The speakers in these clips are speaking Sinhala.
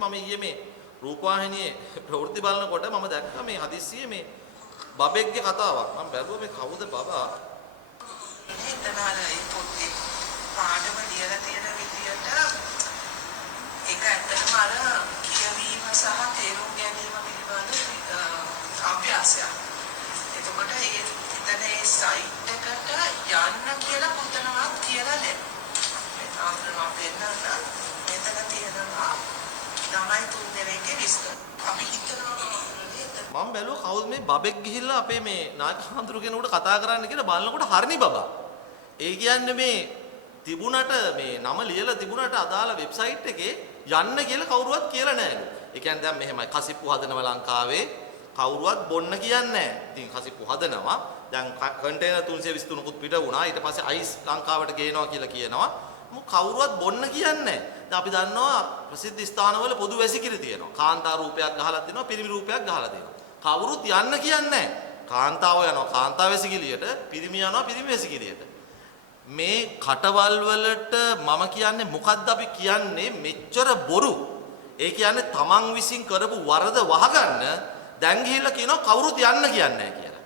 මම ඊයේ මේ රූපවාහිනියේ ප්‍රවෘත්ති බලනකොට මම දැක්කා මේ හදිස්සියේ මේ බබෙක්ගේ කතාවක්. මම බැලුවා මේ කවුද බබා? එතනහල ඒ පොතේ පාඩම ලියලා තියෙන විදියට ඒක ඇත්තටම අර කියවීම සහ තේරුම් ගැනීම පිළිබඳ අභ්‍යාසයක්. එතකොට එතන ඒ සයිට් එකට යන්න කියලා පුතනවත් කියලා නැහැ. ඒ තාමනවා පෙන්නන්න මෙතන තියෙනවා ළමයි තුන් දෙනෙක්ගේ ලිස්ට්. අපි හිතනවා මම බැලුවා කවුද මේ බබෙක් ගිහිල්ලා අපේ මේ නායක හඳුරු කෙනෙකුට කතා කරන්න කියලා බලනකොට හරිනි බබා. ඒ කියන්නේ මේ තිබුණට මේ නම ලියලා තිබුණට අදාළ වෙබ්සයිට් එකේ යන්න කියලා කවුරුවත් කියලා නැහැ. ඒ කියන්නේ දැන් මෙහෙමයි කසිප්පු හදනවා ලංකාවේ කවුරුවත් බොන්න කියන්නේ නැහැ. ඉතින් කසිප්පු හදනවා. දැන් කන්ටේනර් 323කුත් පිට වුණා. ඊට පස්සේ අයිස් ලංකාවට ගේනවා කියලා කියනවා. මොකද කවුරුවත් බොන්න කියන්නේ නැහැ. දැන් අපි දන්නවා ප්‍රසිද්ධ ස්ථානවල පොදු වැසිකිලි තියෙනවා. කාන්තා රූපයක් ගහලා දෙනවා, පිරිමි රූපයක් ගහලා දෙනවා. කවුරුත් යන්න කියන්නේ නැහැ. කාන්තාව යනවා කාන්තා වැසිකිළියට, පිරිමි යනවා පිරිමි වැසිකිළියට. මේ කටවල් වලට මම කියන්නේ මොකද්ද අපි කියන්නේ මෙච්චර බොරු. ඒ කියන්නේ තමන් විසින් කරපු වරද වහගන්න දැන් ගිහිල්ලා කියනවා කවුරුත් යන්න කියන්නේ නැහැ කියලා.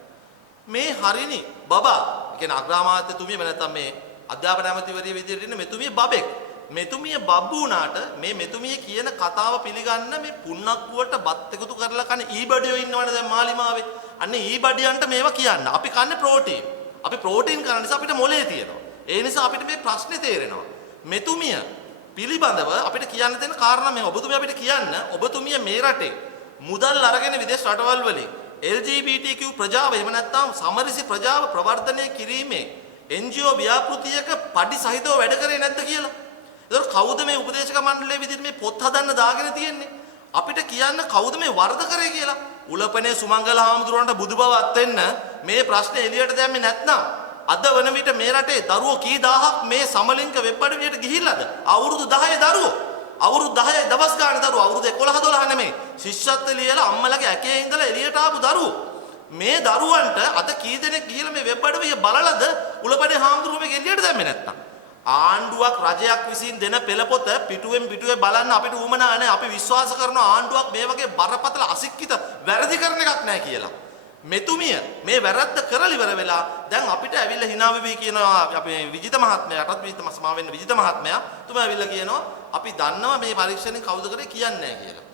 මේ හරිනි බබා. ඒ කියන්නේ අග්‍රාමාත්‍යතුමිය නැත්නම් මේ අධ්‍යාපන ඇමතිවරිය විදිහට ඉන්න මෙතුමිය බබෙක්. මෙතුමිය බබ්බු වුණාට මේ මෙතුමිය කියන කතාව පිළිගන්න මේ පුන්නක්කුවට බත් එකතු කරලා කන ඊබඩියෝ ඉන්නවනේ දැන් මාලිමාවේ. අන්න ඊබඩියන්ට මේවා කියන්න. අපි කන්නේ ප්‍රෝටීන්. අපි ප්‍රෝටීන් කරන නිසා අපිට මොලේ තියෙනවා. ඒ නිසා අපිට මේ ප්‍රශ්නේ තේරෙනවා. මෙතුමිය පිළිබඳව අපිට කියන්න තියෙන කාරණා මේ ඔබතුමිය අපිට කියන්න ඔබතුමිය මේ රටේ මුදල් අරගෙන විදේශ රටවල් වලින් LGBTQ ප්‍රජාව එහෙම නැත්නම් සමරිසි ප්‍රජාව ප්‍රවර්ධනය කිරීමේ NGO ව්‍යාපෘතියක පඩි සහිතව වැඩ කරේ නැද්ද කියලා. ඒතර කවුද මේ උපදේශක මණ්ඩලයේ විදිහට මේ පොත් හදන්න දාගෙන තියෙන්නේ? අපිට කියන්න කවුද මේ වරද කරේ කියලා. උලපනේ සුමංගල හාමුදුරුවන්ට බුදුබවත් වෙන්න මේ ප්‍රශ්නේ එළියට දැම්මේ නැත්නම් අද වන විට මේ රටේ දරුවෝ කී දහහක් මේ සමලිංග වෙබ් අඩවියට ගිහිල්ලාද? අවුරුදු 10 දරුවෝ. අවුරුදු 10 දවස් ගානේ දරුවෝ. අවුරුදු 11 12 නෙමෙයි. ශිෂ්‍යත්ව ලියලා අම්මලගේ ඇකේ ඉඳලා එළියට ආපු දරුවෝ. මේ දරුවන්ට අද කී දෙනෙක් ගිහිල්ලා මේ වෙබ් අඩවිය බලලාද උලපනේ හාමුදුරුවෝ මේක එළියට දැම්මේ නැත්නම්? ආණ්ඩුවක් රජයක් විසින් දෙන පෙළපොත පිටුවෙන් පිටුවේ බලන්න අපිට උවමනා නැහැ. අපි විශ්වාස කරනවා ආණ්ඩුවක් මේ වගේ බරපතල අසික්කිත වැරදි කරන එකක් නැහැ කියලා. මෙතුමිය මේ වැරද්ද කරලා ඉවර වෙලා දැන් අපිට ඇවිල්ලා hina වෙවි කියනවා අපේ විජිත මහත්මයාටත් විජිත සමා වෙන්න විජිත මහත්මයා තුමා ඇවිල්ලා කියනවා අපි දන්නවා මේ පරීක්ෂණය කවුද කරේ කියන්නේ නැහැ කියලා.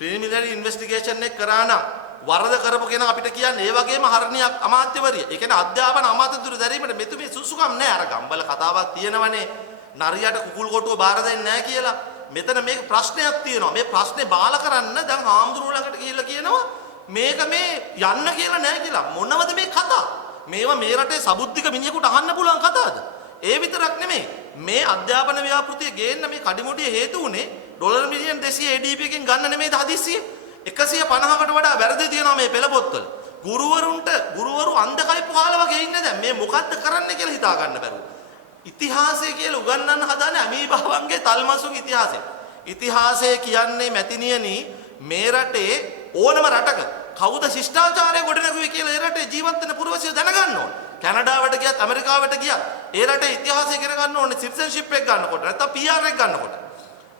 ප්‍රිලිමිනරි ඉන්වෙස්ටිගේෂන් එක කරා නම් වරද කරපු කෙනා අපිට කියන්නේ ඒ වගේම හරණියක් අමාත්‍යවරිය. ඒ කියන්නේ අධ්‍යාපන අමාත්‍යතුරු දැරීමට මෙතුමිය සුසුකම් නැහැ. අර ගම්බල කතාවක් තියෙනවනේ නරියට කුකුල් කොටුව බාර දෙන්නේ නැහැ කියලා. මෙතන මේක ප්‍රශ්නයක් තියෙනවා. මේ ප්‍රශ්නේ බාල කරන්න දැන් හාමුදුරුවෝ ළඟට ගිහිල්ලා කියනවා මේක මේ යන්න කියලා නැහැ කියලා. මොනවද මේ කතා? මේවා මේ රටේ සබුද්ධික මිනිහෙකුට අහන්න පුළුවන් කතාවද? ඒ විතරක් නෙමෙයි. මේ අධ්‍යාපන ව්‍යාපෘතිය ගේන්න මේ කඩිමුඩිය හේතු උනේ ඩොලර් මිලියන් 200 ADP එකෙන් ගන්න නෙමෙයිද හදිස්සියේ? 150කට වඩා වැරදි තියෙනවා මේ පෙළපොත්වල. ගුරුවරු අන්ධකයි පහළ වගේ ඉන්නේ දැන්. මේ මොකද්ද කරන්න කියලා හිතා ගන්න බැරුව. ඉතිහාසය කියලා උගන්වන්න හදාන්නේ අමීබාවන්ගේ තල්මසුගේ ඉතිහාසය. ඉතිහාසය කියන්නේ මැතිනියනි මේ රටේ ඕනම රටක කවුද ශිෂ්ටාචාරය ගොඩනගුවේ කියලා ඒ රටේ ජීවත් වෙන පුරවැසියෝ දැනගන්න ඕන. කැනඩාවට ගියත් ඇමරිකාවට ගියත් ඒ රටේ ඉතිහාසය ඉගෙන ගන්න ඕනේ සිටිසන්ෂිප් එක ගන්නකොට නැත්නම් PR එක ගන්නකොට.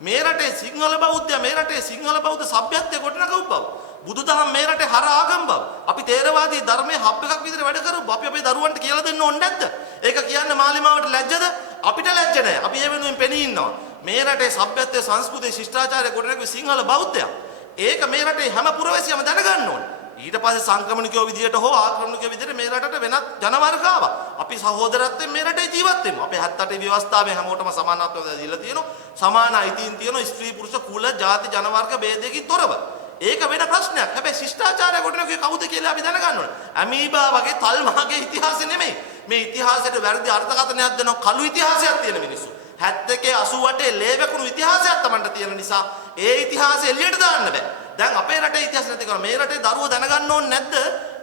මේ රටේ සිංහල බෞද්ධය මේ රටේ සිංහල බෞද්ධ සભ્યත්වය ගොඩනගපු බව. බුදුදහම මේ රටේ හර ආගම් බව. අපි තේරවාදී ධර්මයේ හබ් එකක් විදිහට වැඩ කරමු. අපි අපේ දරුවන්ට කියලා දෙන්න ඕනේ නැද්ද? ඒක කියන්න මාලිමාවට ලැජ්ජද? අපිට ලැජ්ජ නැහැ. අපි ඒ වෙනුවෙන් පෙනී ඉන්නවා. මේ රටේ සભ્યත්වයේ සංස්කෘතියේ ශිෂ්ටාචාරය ගොඩනගපු සිංහල බෞද්ධයා. ඒක මේ රටේ හැම පුරවැසියම දැනගන්න ඕනේ. ඊට පස්සේ සංක්‍රමණිකයෝ විදියට හෝ ආක්‍රමණිකයෝ විදියට මේ රටට වෙනත් ජනවර්ග ආවා. අපි සහෝදරත්වයෙන් මේ රටේ ජීවත් වෙමු. අපේ 78 ව්‍යවස්ථාවේ හැමෝටම සමානත්වය දීලා තියෙනවා. සමාන අයිතීන් තියෙනවා ස්ත්‍රී පුරුෂ කුල ජාති ජනවර්ග ભેදයකින් තොරව. ඒක වෙන ප්‍රශ්නයක්. හැබැයි ශිෂ්ටාචාරය ගොඩනගුවේ කවුද කියලා අපි දැනගන්න ඕනේ. ඇමීබා වගේ තල්මහගේ ඉතිහාසෙ නෙමෙයි. මේ ඉතිහාසයට වැරදි අර්ථකථනයක් දෙනවා කළු ඉතිහාසයක් තියෙන මිනිස්සු. 71 88 ලේවැකුණු ඉතිහාසයක් Tamanට තියෙන නිසා ඒ ඉතිහාසය එළියට දාන්න බෑ. දැන් අපේ රටේ ඉතිහාසය නැති කරා මේ රටේ දරුවෝ දැනගන්න ඕනේ නැද්ද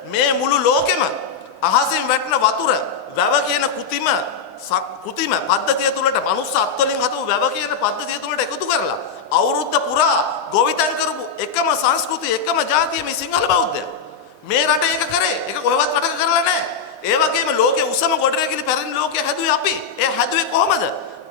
මේ මුළු ලෝකෙම අහසින් වැටෙන වතුර වැව කියන කෘතිම පද්ධතිය තුළට මනුස්ස අත් වලින් හදපු වැව කියන පද්ධතිය තුළට එකතු කරලා අවුරුද්ද පුරා ගොවිතැන් කරපු එකම සංස්කෘතිය එකම ජාතිය මේ සිංහල බෞද්ධය මේ රටේ ඒක කරේ ඒක කොහෙවත් රටක කරලා නැහැ. ඒ වගේම ලෝකයේ උසම ගොඩනැගිලි පැරණි ලෝකයේ හැදුවේ අපි. ඒ හැදුවේ කොහමද?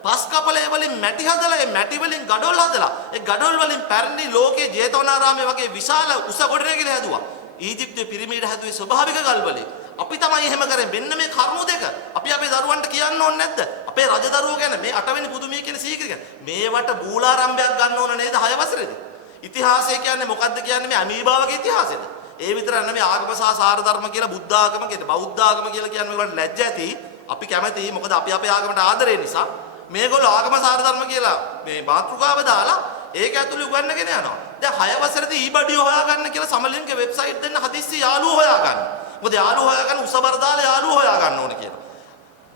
පස් කපලේ වලින් මැටි හදලා ඒ මැටි වලින් ගඩොල් හදලා ඒ ගඩොල් වලින් පැරණි ලෝකයේ ජේතවනාරාමයේ වගේ විශාල උස ගොඩනැගිලි හැදුවා. ඊජිප්තුවේ පිරමීඩ හැදුවේ ස්වභාවික ගල් වලින්. අපි තමයි එහෙම කරේ. මෙන්න මේ කරුණු දෙක අපි අපේ දරුවන්ට කියන්න ඕනේ නැද්ද? අපේ රජදරුවෝ ගැන මේ 8 වෙනි පුදුමිය කියන සීගිර ගැන. මේවට මූලාරම්භයක් ගන්න ඕන නේද 6 වසරේදී? ඉතිහාසය කියන්නේ මොකද්ද කියන්නේ මේ අමීබාවගේ ඉතිහාසයද? ඒ විතර නෙමෙයි ආගම සහ සාර ධර්ම කියලා බුද්ධ ආගම කියන බෞද්ධ ආගම කියලා කියන්නේ මේකට ලැජ්ජ ඇති. අපි කැමති මොකද අපි අපේ ආගමට ආදරේ නිසා මේගොල්ලෝ ආගම සාර ධර්ම කියලා මේ මාතෘකාව දාලා ඒක ඇතුළේ උගන්නගෙන යනවා. දැන් 6 වසරේදී ඊබඩිය හොයාගන්න කියලා සමලින්ගේ වෙබ්සයිට් දෙන්න හදිස්සි යාළුවෝ හොයාගන්න. මොකද යාළුවෝ හොයාගන්න උසබර දාලා යාළුවෝ හොයාගන්න ඕනේ කියලා.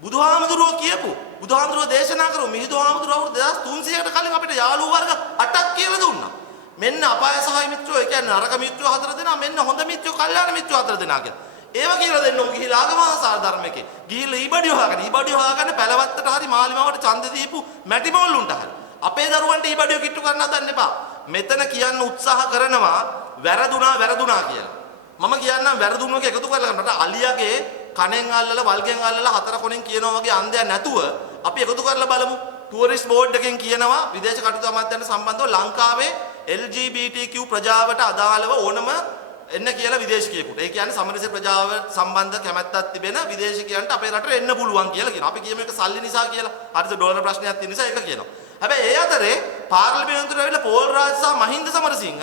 බුදුහාමුදුරුවෝ කියපු බුදුහාමුදුරුවෝ දේශනා කරපු මිහිඳු හාමුදුරුවෝ අවුරුදු 2300කට කලින් අපිට යාළුවෝ වර්ග 8ක් කියලා දුන්නා. මෙන්න අපාය සහාය මිත්‍රයෝ, ඒ කියන්නේ නරක මිත්‍රයෝ 4 දෙනා, මෙන්න හොඳ මිත්‍රයෝ, කල්යාණ මිත්‍රයෝ 4 දෙනා කියලා. ඒව කියලා දෙන්න ඕක ගිහිලා ආගමහාසාර ධර්මයේ. ගිහිල්ලා ඊබඩිය හොයාගන්න පැලවත්තට හරි මාලිමාවට ඡන්ද දීපු මැටි මොල්ලුන්ට හරි. අපේ දරුවන්ට ඊබඩිය කිට්ටු කරන්න හදන්න එපා. මෙතන කියන්න උත්සාහ කරනවා වැරදුනා කියලා. මම කියන්නම් වැරදුනක එකතු කරලා ගන්නට අලියාගේ කණෙන් අල්ලලා වල්ගෙන් අල්ලලා හතර කොනෙන් කියනවා වගේ අන්දයක් නැතුව අපි එකතු කරලා බලමු. ටුවරිස්ට් බෝඩ් එකෙන් කියනවා විදේශ කටයුතු අමාත්‍යාංශ සම්බන්ධව ලංකාවේ LGBTQ ප්‍රජාවට අදාළව ඕනම එන්න කියලා විදේශිකයෙකුට. ඒ කියන්නේ සමනසිර ප්‍රජාව සම්බන්ධ කැමැත්තක් තිබෙන විදේශිකයන්ට අපේ රටට එන්න පුළුවන් කියලා කියනවා. අපි කියමු ඒක සල්ලි නිසා කියලා. හරිද ඩොලර් ප්‍රශ්නයක් තියෙන නිසා ඒක කියනවා. හැබැයි ඒ අතරේ පාර්ලිමේන්තුවට ඇවිල්ලා පෝල් රාජ් සහ මහින්ද සමරසිංහ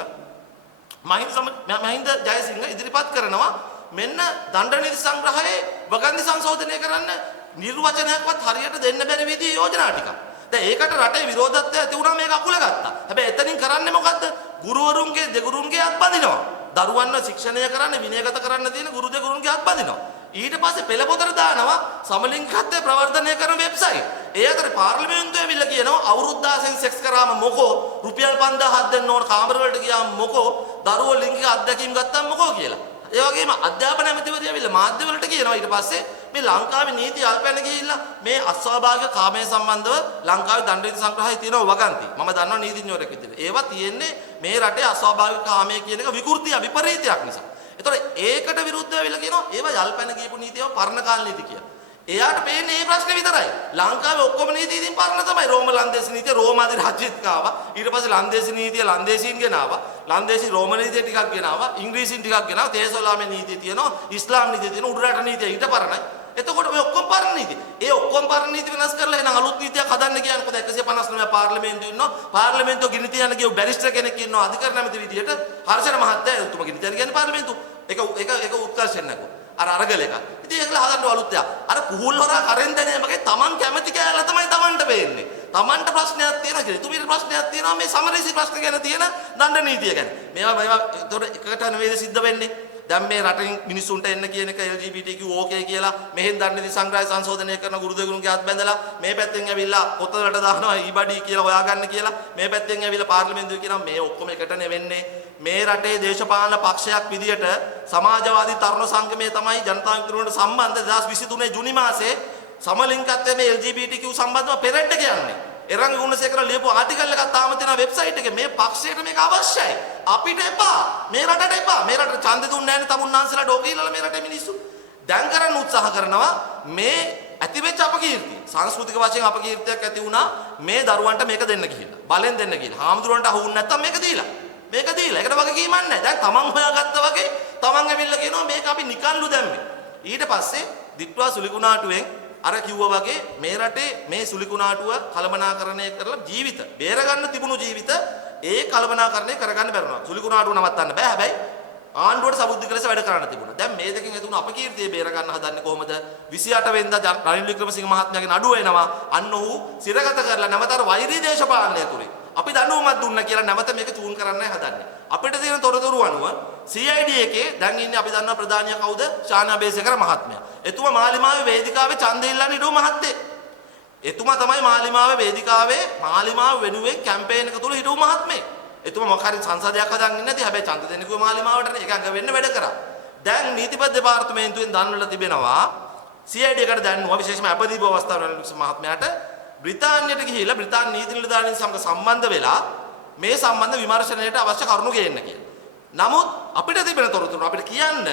මහින්ද ජයසිංහ ඉදිරිපත් කරනවා මෙන්න දණ්ඩ නීති සංග්‍රහයේ වගන්ති සංශෝධනය කරන්න නිර්වචනයක්වත් හරියට දෙන්න බැරි විදිහේ යෝජනා ටිකක්. දැන් ඒකට රටේ විරෝධත්වය ඇති වුණා මේක අකුල ගත්තා. හැබැයි එතනින් කරන්නේ මොකද්ද? ගුරුවරුන්ගේ දෙගුරුන්ගේ අත් බඳිනවා. දරුවන්ව ශික්ෂණය කරන්න විනයගත කරන්න තියෙන ගුරු දෙගුරුන්ගේ අත් බඳිනවා. ඊට පස්සේ පෙළ පොතට දානවා සමලිංගිකත්වය ප්‍රවර්ධනය කරන වෙබ්සයිට්. ඒ අතර පාර්ලිමේන්තුවේ ඇවිල්ලා කියනවා අවුරුදු 16න් සෙක්ස් කරාම මොකෝ රුපියල් 5000ක් දෙන්න ඕන කාමර වලට ගියාම මොකෝ දරුවෝ ලිංගික අත්දැකීම් ගත්තාම මොකෝ කියලා. ඒ වගේම අධ්‍යාපන ඇමතිවරිය ඇවිල්ලා මාධ්‍ය වලට කියනවා ඊට පස්සේ මේ ලංකාවේ නීති අල්පයන් ගිහිල්ලා මේ අස්වාභාවික කාමයේ සම්බන්ධව ලංකාවේ දණ්ඩ නීති සංග්‍රහයේ තියෙන වගන්ති. මම දන්නවා නීතිඥවරයෙක් විදිහට. ඒවා තියෙන්නේ මේ රටේ අස්වාභාවික කාමයේ කියන එක විකෘතිය විපරීතයක් නිසා. ඒතකොට ඒකට විරුද්ධව වෙලා කියනවා ඒවා යල්පැන ගියපු නීතියව පරණ කාල නීති කියලා. එයාට පේන්නේ මේ ප්‍රශ්නේ විතරයි. ලංකාවේ ඔක්කොම නීති ඉතින් පරණ තමයි. රෝම ලන්දේසි නීතිය රෝම අධිරාජ්‍යත් ආවා. ඊට පස්සේ ලන්දේසි නීතිය ලන්දේසීන් ගෙනාවා. ලන්දේසි රෝම නීතිය ටිකක් ගෙනාවා. ඉංග්‍රීසින් ටිකක් ගෙනාවා. තේසොලාමේ නීතිය තියෙනවා. ඉස්ලාම් නීතිය තියෙනවා. උඩරට නීතිය ඊට පරණයි. එතකොට මේ ඔක්කොම පරණ නීති. ඒ ඔක්කොම පරණ නීති වෙනස් කරලා එහෙනම් අලුත් නීතියක් හදන්න කියන්නේ මොකද 159 පාර්ලිමේන්තුවේ ඉන්නවා. පාර්ලිමේන්තුව ගිනි තියන්න ගිය බැරිස්ටර් කෙනෙක් ඉන්නවා අධිකරණ නැමැති විදියට. හර්ෂණ මහත්තයා එතුමා ගිනි තියන්න කියන්නේ පාර්ලිමේන්තුව. ඒක උත්කර්ෂයෙන් නැකෝ. අර අරගල එක. ඉතින් ඒකල හදන්න අලුත් දෙයක්. අර කුහුල් හොරා කරෙන් දැනීමගේ Taman කැමති කෑල්ල තමයි Tamanට වෙන්නේ. Tamanට ප්‍රශ්නයක් තියෙනවා කියලා. තුමීට ප්‍රශ්නයක් තියෙනවා මේ සමරේසි ප්‍රශ්න ගැන තියෙන දණ්ඩ නීතිය ගැන. මේවා ඒතකොට එකට නෙවෙයි සිද්ධ වෙන්නේ. දැන් මේ රටින් මිනිස්සුන්ට එන්න කියන එක LGBTQ ඕකේ කියලා මෙහෙන් දණ්ඩ නීති සංග්‍රහය සංශෝධනය කරන ගුරු දෙගුරුන්ගේ අත් බැඳලා මේ පැත්තෙන් ඇවිල්ලා පොතවලට දානවා ඊබඩි කියලා හොයාගන්න කියලා මේ පැත්තෙන් ඇවිල්ලා පාර්ලිමේන්තුවේ කියනවා මේ ඔක්කොම එකට නෙවෙන්නේ. මේ රටේ දේශපාලන පක්ෂයක් විදියට සමාජවාදී තරුණ සංගමය තමයි ජනතා විමුක්තියට සම්බන්ධ 2023 ජුනි මාසයේ සමලිංගිකත්වයේ මේ LGBTQ සම්බන්ධව පෙරෙඩ් එක යන්නේ. එරංග ගුණසේකර ලියපු ආටිකල් එකක් තාම තියෙනවා වෙබ්සයිට් එකේ. මේ පක්ෂයට මේක අවශ්‍යයි. අපිට එපා. මේ රටට එපා. මේ රටට ඡන්දෙ දුන්නේ නැහැ නේ තමුන්නාන්සලා ඩෝකීලලා මේ රටේ මිනිස්සු. දැන් කරන්න උත්සාහ කරනවා මේ ඇතිවෙච්ච අපකීර්තිය. සංස්කෘතික වශයෙන් අපකීර්තියක් ඇති වුණා මේ දරුවන්ට මේක දෙන්න ගිහිල්ලා. බලෙන් දෙන්න ගිහිල්ලා. හාමුදුරන්ට අහුුන්නේ නැත්තම් මේක දීලා. ඒකට වගකීමක් නැහැ. දැන් තමන් හොයාගත්තා වගේ තමන් ඇවිල්ලා කියනවා මේක අපි නිකන්ලු දැම්මේ. ඊට පස්සේ දිට්වා සුලිකුණාටුවෙන් අර කිව්වා වගේ මේ රටේ මේ සුලිකුණාටුව කළමනාකරණය කරලා ජීවිත බේරගන්න තිබුණු ජීවිත ඒ කළමනාකරණය කරගන්න බැරුණා. සුලිකුණාටුව නවත්තන්න බෑ. හැබැයි ආණ්ඩුවට සබුද්ධ ලෙස වැඩ කරන්න තිබුණා. දැන් මේ දෙකෙන් ඇතුණු අපකීර්තිය බේරගන්න හදන්නේ කොහොමද? 28 වෙනිදා රනිල් වික්‍රමසිංහ මහත්මයාගේ නඩුව එනවා. අන්න ඔහු සිරගත කරලා නැවතර වෛරී දේශපාලනය තුරේ අපි දඬුවමක් දුන්නා කියලා නැවත මේක චූන් කරන්නයි හදන්නේ. අපිට තියෙන තොරතුරු අනුව CID එකේ දැන් ඉන්නේ අපි දන්නා ප්‍රධානියා කවුද? ශානා බේසේකර මහත්මයා. එතුමා මාලිමාවේ වේදිකාවේ ඡන්දෙ ඉල්ලන්නේ ඊට මහත්තයෙක්. එතුමා තමයි මාලිමාවේ වේදිකාවේ මාලිමාව වෙනුවෙන් කැම්පේන් එක තුල හිටපු මහත්මයෙක්. එතුමා මොකක් හරි සංසදයක් හදන් ඉන්නේ නැති. හැබැයි ඡන්ද දෙන්න කිව්ව මාලිමාවටනේ ඒක අඟ වෙන්න වැඩ කරා. දැන් නීතිපති දෙපාර්තමේන්තුවෙන් දන්වලා තිබෙනවා CID එකට දැන්නුවා විශේෂයෙන්ම අපදීප අවස්ථාවල මහත්මයාට බ්‍රිතාන්‍යයට ගිහිල්ලා බ්‍රිතාන්‍ය නීති නිලධාරීන් සමග සම්බන්ධ වෙලා මේ සම්බන්ධ විමර්ශනයට අවශ්‍ය කරුණු ගේන්න කියලා. නමුත් අපිට තිබෙන තොරතුරු අපිට කියන්න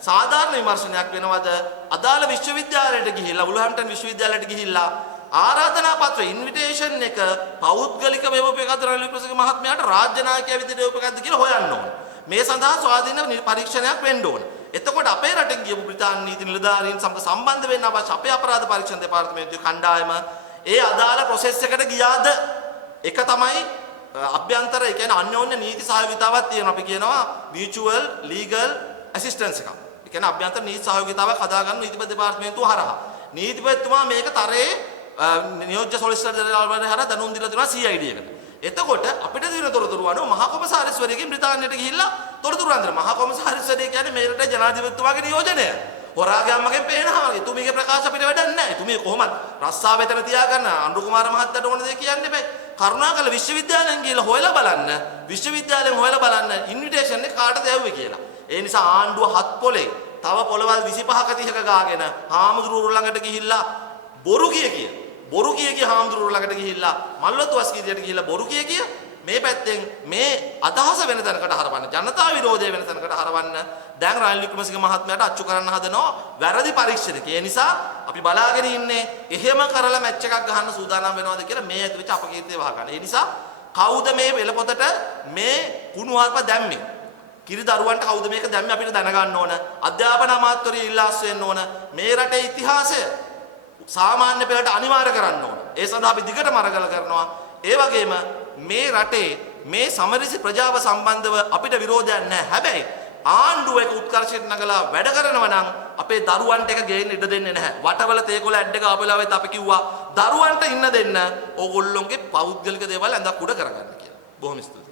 සාධාරණ විමර්ශනයක් වෙනවද? අදාළ විශ්වවිද්‍යාලයට ගිහිල්ලා උල්හැම්ප්ටන් විශ්වවිද්‍යාලයට ගිහිල්ලා ආරාධනා පත්‍ර ඉන්විටේෂන් එක පෞද්ගලික වේවපේකත් රනිල් වික්‍රමසිංහ මහත්මයාට රාජ්‍ය නායකයා විදිහට වේවපේකක්ද කියලා හොයන්න ඕන. මේ සඳහා ස්වාධීන පරීක්ෂණයක් වෙන්න ඕන. එතකොට අපේ රටෙන් ගියපු බ්‍රිතාන්‍ය නීති නිලධාරීන් සමග සම්බන්ධ වෙන්න අවශ්‍ය අපේ අපරාධ පරීක්ෂණ දෙපාර්තමේන්තුවේ කණ්ඩායම ඒ අදාළ ප්‍රොසෙස් එකට ගියාද? එක තමයි අභ්‍යන්තර ඒ කියන්නේ අන්‍යෝන්‍ය නීති සහයෝගිතාවක් තියෙනවා. අපි කියනවා mutual legal assistance එකක්. ඒ කියන්නේ අභ්‍යන්තර නීති සහයෝගිතාවක් හදාගන්න නීතිපති දෙපාර්තමේන්තුව හරහා. නීතිපතිතුමා මේක තරේ නියෝජ්‍ය සොලිසිටර් ජෙනරාල්වරයා හරහා දැනුම් දීලා තියෙනවා CID එකට. එතකොට අපිට දින තොරතුරු අනුව මහා කොමසාරිස්වරයෙක්ගෙන් බ්‍රිතාන්‍යයට ගිහිල්ලා තොරතුරු අන්දර මහා කොමසාරිස්වරයෙක් කියන්නේ මේ රටේ ජනාධිපතිතුමාගේ නියෝජනය. හොරාගේ අම්මගෙන් පේනවා වගේ. තුමීගේ ප්‍රකාශ අපිට වැඩක් නැහැ. තුමී කොහොමද රස්සාව වෙතන තියාගන්න අනුරු කුමාර මහත්තයාට ඕන දේ කියන්න එපා. කරුණාකර විශ්වවිද්‍යාලයෙන් ගිහලා හොයලා බලන්න. විශ්වවිද්‍යාලයෙන් හොයලා බලන්න ඉන්විටේෂන් එක කාටද යවුවේ කියලා. ඒ නිසා ආණ්ඩුව හත් පොලේ තව පොළවල් 25ක 30ක ගාගෙන හාමුදුරුවෝ ළඟට ගිහිල්ලා බොරු කිය හාමුදුරුවෝ ළඟට ගිහිල්ලා මල්වතු වස්කීරියට ගිහිල්ලා බොරු කිය මේ පැත්තෙන් මේ අදහස වෙන තැනකට හරවන්න ජනතා විරෝධය වෙන තැනකට හරවන්න දැන් රනිල් වික්‍රමසිංහ මහත්මයාට අච්චු කරන්න හදනවා වැරදි පරීක්ෂණයක්. ඒ නිසා අපි බලාගෙන ඉන්නේ එහෙම කරලා මැච් එකක් ගහන්න සූදානම් වෙනවද කියලා මේ ඇතුළේ වෙච්ච අපකීර්තිය වහගන්න. ඒ නිසා කවුද මේ වෙලපොතට මේ කුණුහරුප දැම්මේ? කිරි දරුවන්ට කවුද මේක දැම්මේ අපිට දැනගන්න ඕන. අධ්‍යාපන අමාත්‍යවරිය ඉල්ලාස් වෙන්න ඕන. මේ රටේ ඉතිහාසය සාමාන්‍ය පෙළට අනිවාර්ය කරන්න ඕන. ඒ සඳහා අපි දිගටම අරගල කරනවා. ඒ වගේම මේ රටේ මේ සමරිසි ප්‍රජාව සම්බන්ධව අපිට විරෝධයක් නැහැ. හැබැයි ආණ්ඩුව එක උත්කර්ෂයට නගලා වැඩ කරනවා නම් අපේ දරුවන්ට එක ගේන්න ඉඩ දෙන්නේ නැහැ. වටවල තේකොළ ඇඩ් එක ආපලාවෙත් අපි කිව්වා දරුවන්ට ඉන්න දෙන්න ඕගොල්ලොන්ගේ පෞද්ගලික දේවල් ඇඳක් උඩ කරගන්න කියලා. බොහොම ස්තුතියි.